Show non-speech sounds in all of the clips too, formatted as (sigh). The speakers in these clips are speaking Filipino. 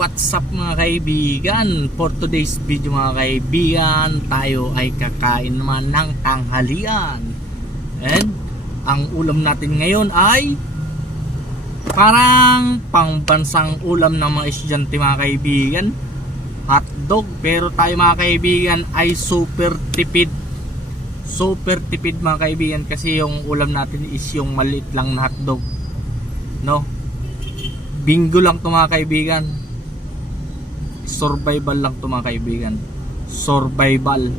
what's up mga kaibigan? For today's video mga kaibigan, tayo ay kakain naman ng tanghalian. And ang ulam natin ngayon ay parang pangbansang ulam ng mga estudyante mga kaibigan. Hotdog, pero tayo mga kaibigan ay super tipid. Super tipid mga kaibigan kasi yung ulam natin is yung maliit lang na hotdog. No? Bingo lang to mga kaibigan. Survival lang to mga kaibigan. Survival.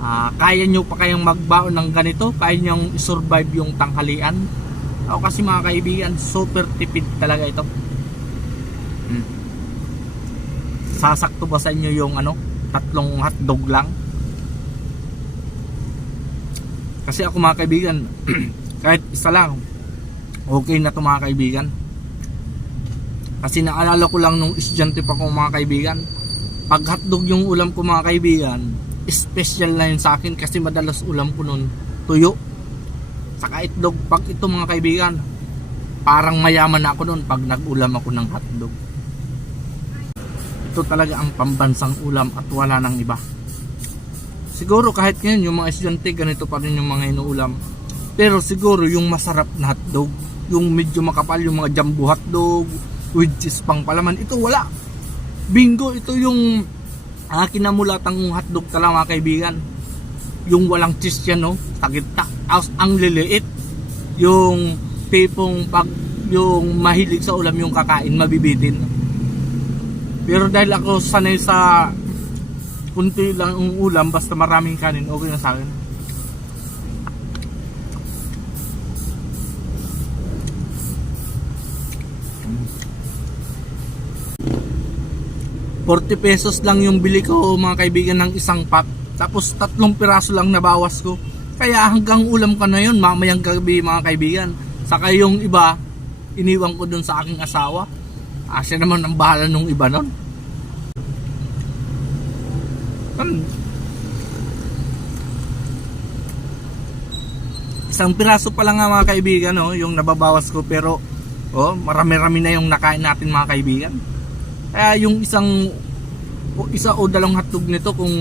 Ah, kaya nyo pa kayang magbaon ng ganito? Kaya nyo survive yung tanghalian? Ako kasi mga kaibigan, super tipid talaga ito. Hmm. Sasakto ba sa inyo yung ano, tatlong hotdog lang? Kasi ako mga kaibigan, (clears throat) kahit isa lang, okay na to mga kaibigan. Kasi naalala ko lang nung estudyante pa ko mga kaibigan, pag hotdog yung ulam ko mga kaibigan, special na yun sa akin kasi madalas ulam ko nun tuyo. Saka itlog, pag ito mga kaibigan, parang mayaman na ako nun pag nag-ulam ako ng hotdog. Ito talaga ang pambansang ulam at wala nang iba. Siguro kahit ngayon yung mga estudyante ganito pa rin yung mga inuulam. Pero siguro yung masarap na hotdog, yung medyo makapal yung mga jumbo hotdog, with cheese pang palaman. Ito wala. Bingo, ito yung ah, kinamulatang hotdog talaga mga kaibigan. Yung walang cheese yan, no? Tagita. Tapos ang liliit. Yung tipong pag yung mahilig sa ulam yung kakain, mabibitin. Pero dahil ako sanay sa kunti lang ang ulam, basta maraming kanin, okay na sa akin. Forty pesos lang yung bili ko mga kaibigan ng isang pack. Tapos tatlong piraso lang nabawas ko. Kaya hanggang ulam ka na yun mamayang gabi mga kaibigan. Saka yung iba, iniwan ko dun sa aking asawa. Ah, siya naman ang bahala nung iba nun. Hmm. Isang piraso pa lang nga mga kaibigan, no, yung nababawas ko pero oh, marami-rami na yung nakain natin mga kaibigan. Kaya yung isang isa o dalawang hotdog nito kung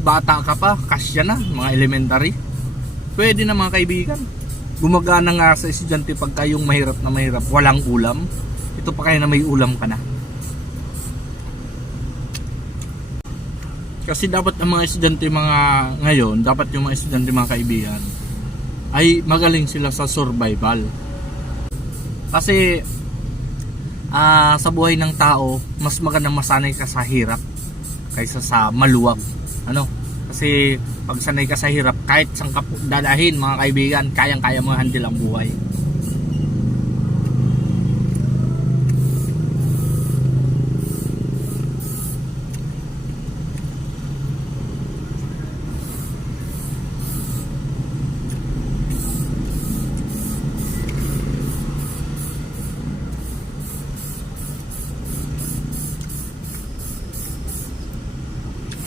bata ka pa, kasya na, mga elementary. Pwede na mga kaibigan. Gumagana nga sa estudyante pagka yung mahirap na mahirap, walang ulam. Ito pa kaya na may ulam ka na. Kasi dapat ang mga estudyante mga ngayon, dapat yung mga estudyante mga kaibigan ay magaling sila sa survival. Kasi ah, sa buhay ng tao, mas maganda masanay ka sa hirap kaysa sa maluwag. Ano? Kasi pag sanay ka sa hirap, kahit saan ka dadahin mga kaibigan, kayang-kaya mo handle ang buhay.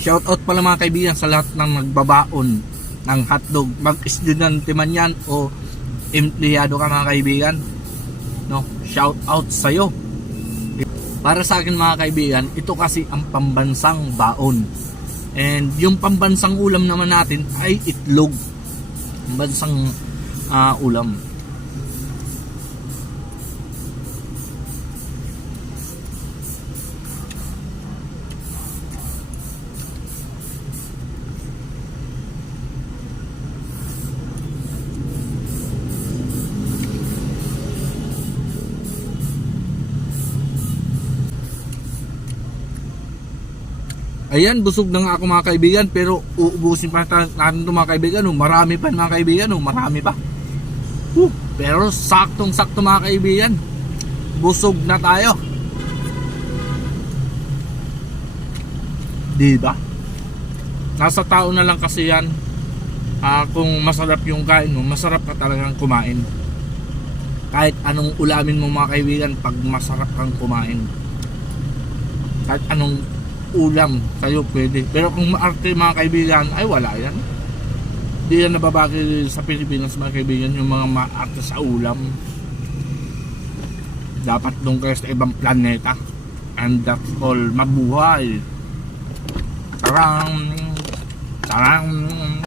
Shoutout pala mga kaibigan sa lahat ng nagbabaon ng hotdog. Mag-estudyante man yan o empleyado ka mga kaibigan. No, shoutout sa iyo. Para sa akin mga kaibigan, ito kasi ang pambansang baon. And yung pambansang ulam naman natin ay itlog. Pambansang ah, ulam. Ayan, busog na nga ako mga kaibigan pero uubusin pa natin ito mga kaibigan. Oh. Marami pa mga kaibigan, oh. marami pa. Whew. Pero saktong sakto mga kaibigan. Busog na tayo. Di ba? Nasa tao na lang kasi yan. Ah, kung masarap yung kain mo, masarap ka talagang kumain. Kahit anong ulamin mo mga kaibigan, pag masarap kang kumain. Kahit anong ulam sa'yo pwede. Pero kung maarte mga kaibigan, ay wala yan. Hindi yan nababagi sa Pilipinas mga kaibigan yung mga maarte sa ulam. Dapat doon kayo sa ibang planeta. And that's all. Mabuhay. Tarang. Tarang.